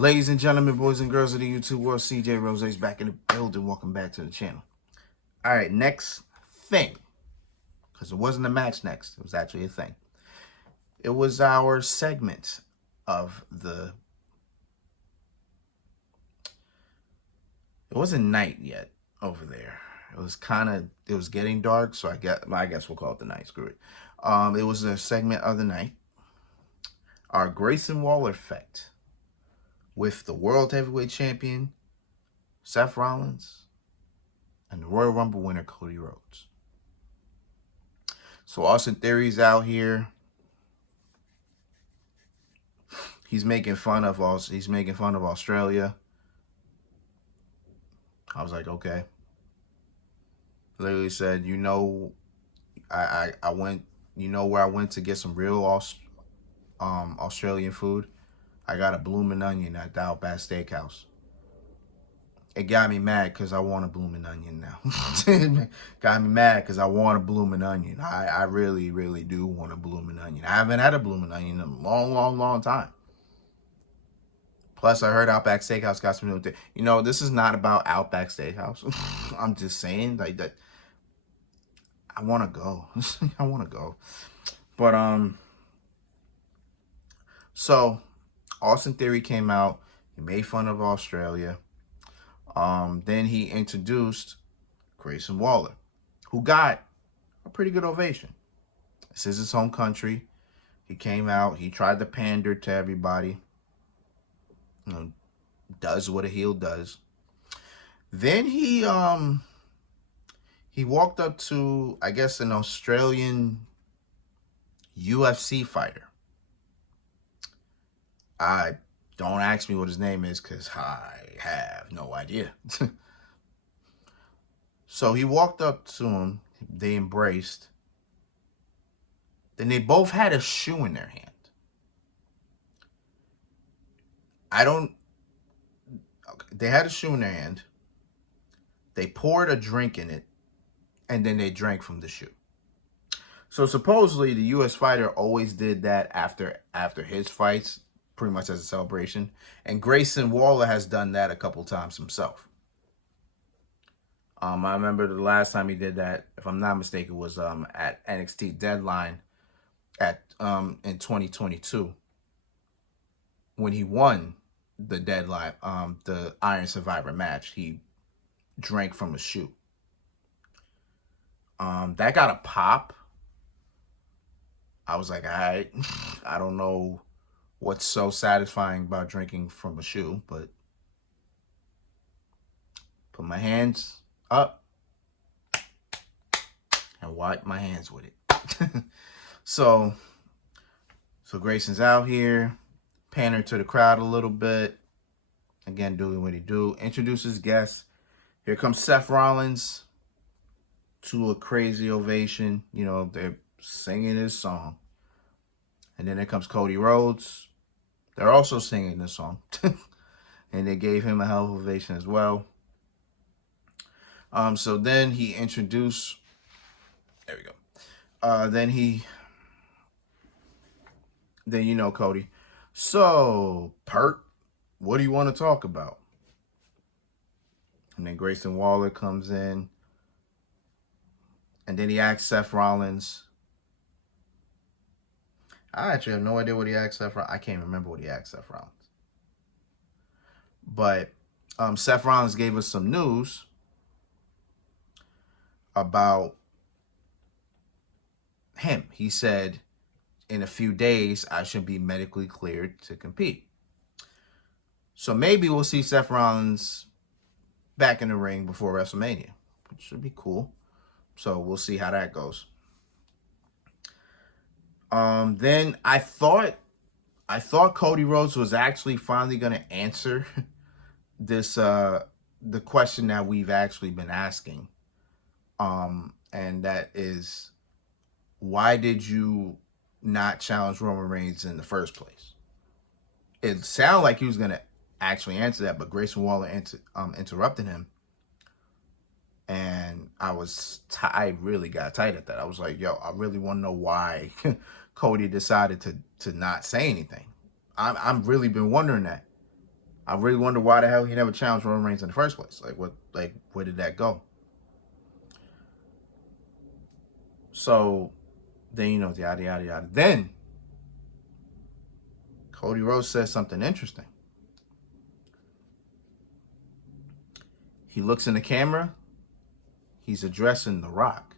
Ladies and gentlemen, boys and girls of the YouTube world, CJ Rose is back in the building. Welcome back to the channel. All right, next thing, because it wasn't a match next. It was actually a thing. It was our segment of the... It wasn't night yet over there. It was getting dark, so I guess we'll call it the night. Screw it. It was a segment of the night. Our Grayson Waller effect with the World Heavyweight Champion, Seth Rollins, and the Royal Rumble winner, Cody Rhodes. So Austin Theory's out here. He's making fun of Australia. I was like, okay. Literally said, I went, where I went to get some real Australian food. I got a bloomin' onion at the Outback Steakhouse. It got me mad because I want a bloomin' onion now. Got me mad because I want a bloomin' onion. I really, really do want a bloomin' onion. I haven't had a bloomin' onion in a long, long, long time. Plus, I heard Outback Steakhouse got some new things. This is not about Outback Steakhouse. I'm just saying, like, that. I want to go. I want to go. But, so, Austin Theory came out. He made fun of Australia. Then he introduced Grayson Waller, who got a pretty good ovation. This is his home country. He came out. He tried to pander to everybody. Does what a heel does. Then he walked up to, I guess, an Australian UFC fighter. Don't ask me what his name is because I have no idea. So he walked up to him. They embraced. Then they both had a shoe in their hand. They had a shoe in their hand. They poured a drink in it. And then they drank from the shoe. So supposedly the US fighter always did that after his fights, pretty much as a celebration. And Grayson Waller has done that a couple times himself. I remember the last time he did that, if I'm not mistaken, was at NXT Deadline in 2022 when he won the Deadline, the Iron Survivor match. He drank from a shoe. That got a pop. I was like, all right, I don't know what's so satisfying about drinking from a shoe, but put my hands up and wipe my hands with it. So Grayson's out here, pandering to the crowd a little bit. Again, doing what he do. Introduces guests. Here comes Seth Rollins to a crazy ovation. They're singing his song. And then there comes Cody Rhodes. They're also singing this song. And they gave him a hell of a ovation as well. So then he introduced... There we go. Then Cody. So, Pert, what do you want to talk about? And then Grayson Waller comes in. And then he asked Seth Rollins. I actually have no idea what he asked Seth Rollins. I can't remember what he asked Seth Rollins. But Seth Rollins gave us some news about him. He said, in a few days, I should be medically cleared to compete. So maybe we'll see Seth Rollins back in the ring before WrestleMania, which should be cool. So we'll see how that goes. Then I thought Cody Rhodes was actually finally going to answer this the question that we've actually been asking. And that is, why did you not challenge Roman Reigns in the first place? It sounded like he was going to actually answer that, but Grayson Waller interrupted him. And I really got tight at that. I was like, yo, I really want to know why Cody decided to not say anything. I'm really been wondering that. I really wonder why the hell he never challenged Roman Reigns in the first place. Where did that go? So then, yada, yada, yada. Then Cody Rhodes says something interesting. He looks in the camera. He's addressing The Rock.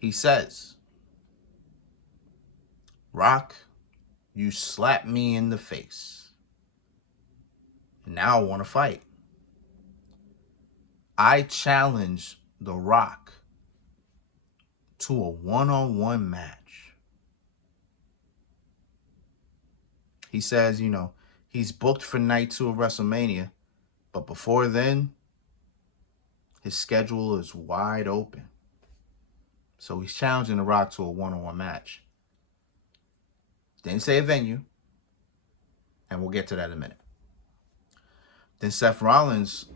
He says, Rock, you slapped me in the face. And now I want to fight. I challenge The Rock to a one-on-one match. He says, he's booked for night 2 of WrestleMania, but before then, his schedule is wide open. So he's challenging The Rock to a one-on-one match. Didn't say a venue, and we'll get to that in a minute. Then Seth Rollins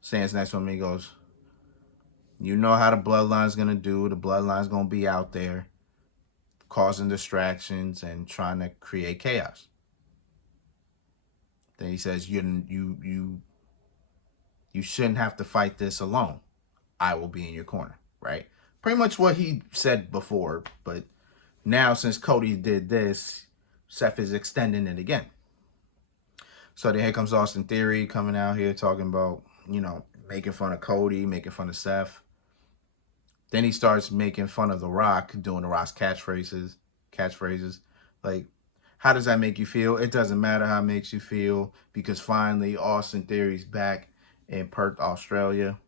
stands next to him and he goes, you know how the Bloodline's going to do. The Bloodline's going to be out there causing distractions and trying to create chaos. Then he says, you shouldn't have to fight this alone. I will be in your corner, right? Pretty much what he said before, but now since Cody did this, Seth is extending it again. So then here comes Austin Theory coming out here talking about, making fun of Cody, making fun of Seth. Then he starts making fun of The Rock, doing The Rock's catchphrases. Like, how does that make you feel? It doesn't matter how it makes you feel, because finally Austin Theory's back in Perth, Australia.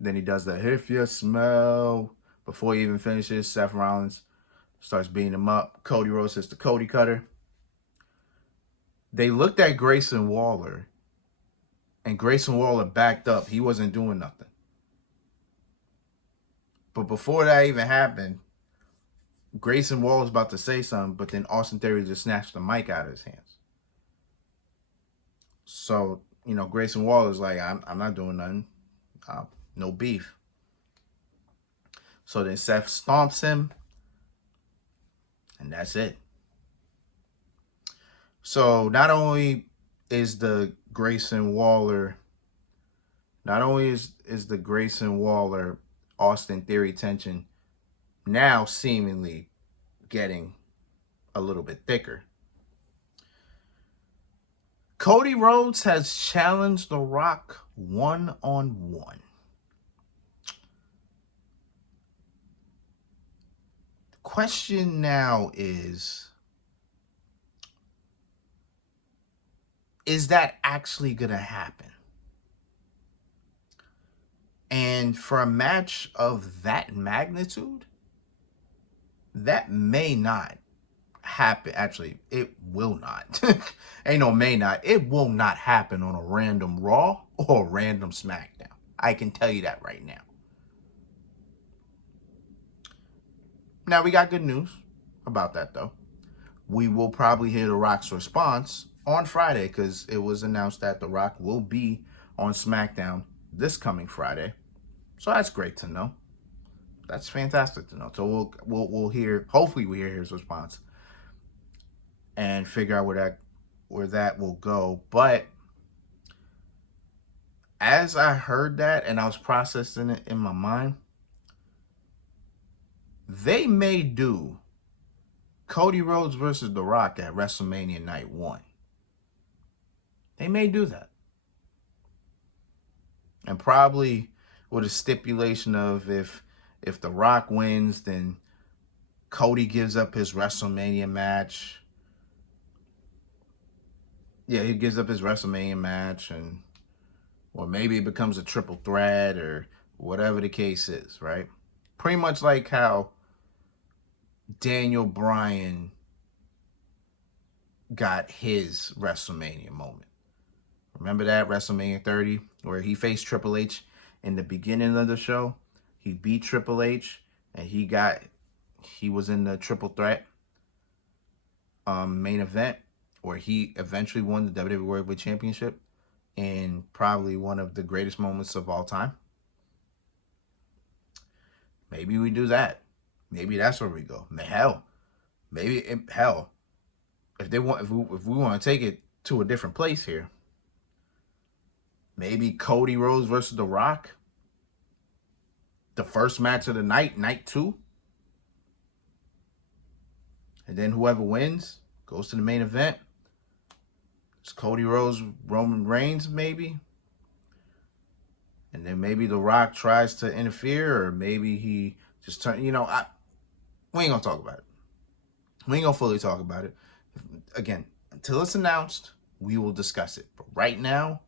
Then he does the if you smell. Before he even finishes, Seth Rollins starts beating him up. Cody Rhodes hits the Cody cutter. They looked at Grayson Waller, and Grayson Waller backed up. He wasn't doing nothing. But before that even happened, Grayson Waller's about to say something, but then Austin Theory just snatched the mic out of his hands. So, Grayson Waller's like, I'm not doing nothing. No beef. So then Seth stomps him, and that's it. So not only is the Grayson Waller Austin Theory tension now seemingly getting a little bit thicker. Cody Rhodes has challenged The Rock one-on-one. The question now is that actually going to happen? And for a match of that magnitude, that may not happen. Actually, it will not. Ain't no may not. It will not happen on a random Raw or a random SmackDown. I can tell you that right now. Now, we got good news about that, though. We will probably hear The Rock's response on Friday, because it was announced that The Rock will be on SmackDown this coming Friday. So that's great to know. That's fantastic to know. So we'll hear, hopefully we hear his response and figure out where that will go. But as I heard that and I was processing it in my mind, they may do Cody Rhodes versus The Rock at WrestleMania Night 1. They may do that. And probably with a stipulation of if The Rock wins, then Cody gives up his WrestleMania match. Yeah, he gives up his WrestleMania match, or maybe it becomes a triple threat or whatever the case is, right? Pretty much like how Daniel Bryan got his WrestleMania moment. Remember that WrestleMania 30 where he faced Triple H in the beginning of the show? He beat Triple H and he was in the triple threat main event where he eventually won the WWE World Heavyweight Championship in probably one of the greatest moments of all time. Maybe we do that. Maybe that's where we go. Hell. if we want to take it to a different place here, maybe Cody Rhodes versus The Rock, the first match of the night, night 2, and then whoever wins goes to the main event. It's Cody Rhodes, Roman Reigns, maybe. And then maybe The Rock tries to interfere, or maybe he just turn. We ain't gonna talk about it. We ain't gonna fully talk about it. Again, until it's announced, we will discuss it. But right now,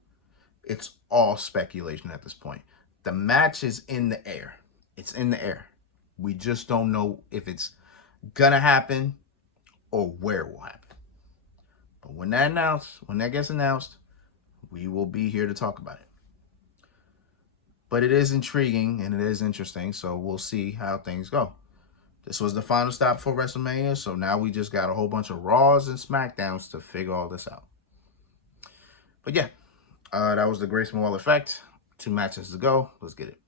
it's all speculation at this point. The match is in the air. It's in the air. We just don't know if it's gonna happen or where it will happen. But when that gets announced, we will be here to talk about it. But it is intriguing and it is interesting, so we'll see how things go. This was the final stop for WrestleMania, so now we just got a whole bunch of Raws and SmackDowns to figure all this out. But yeah, that was the Grayson Effect. 2 matches to go. Let's get it.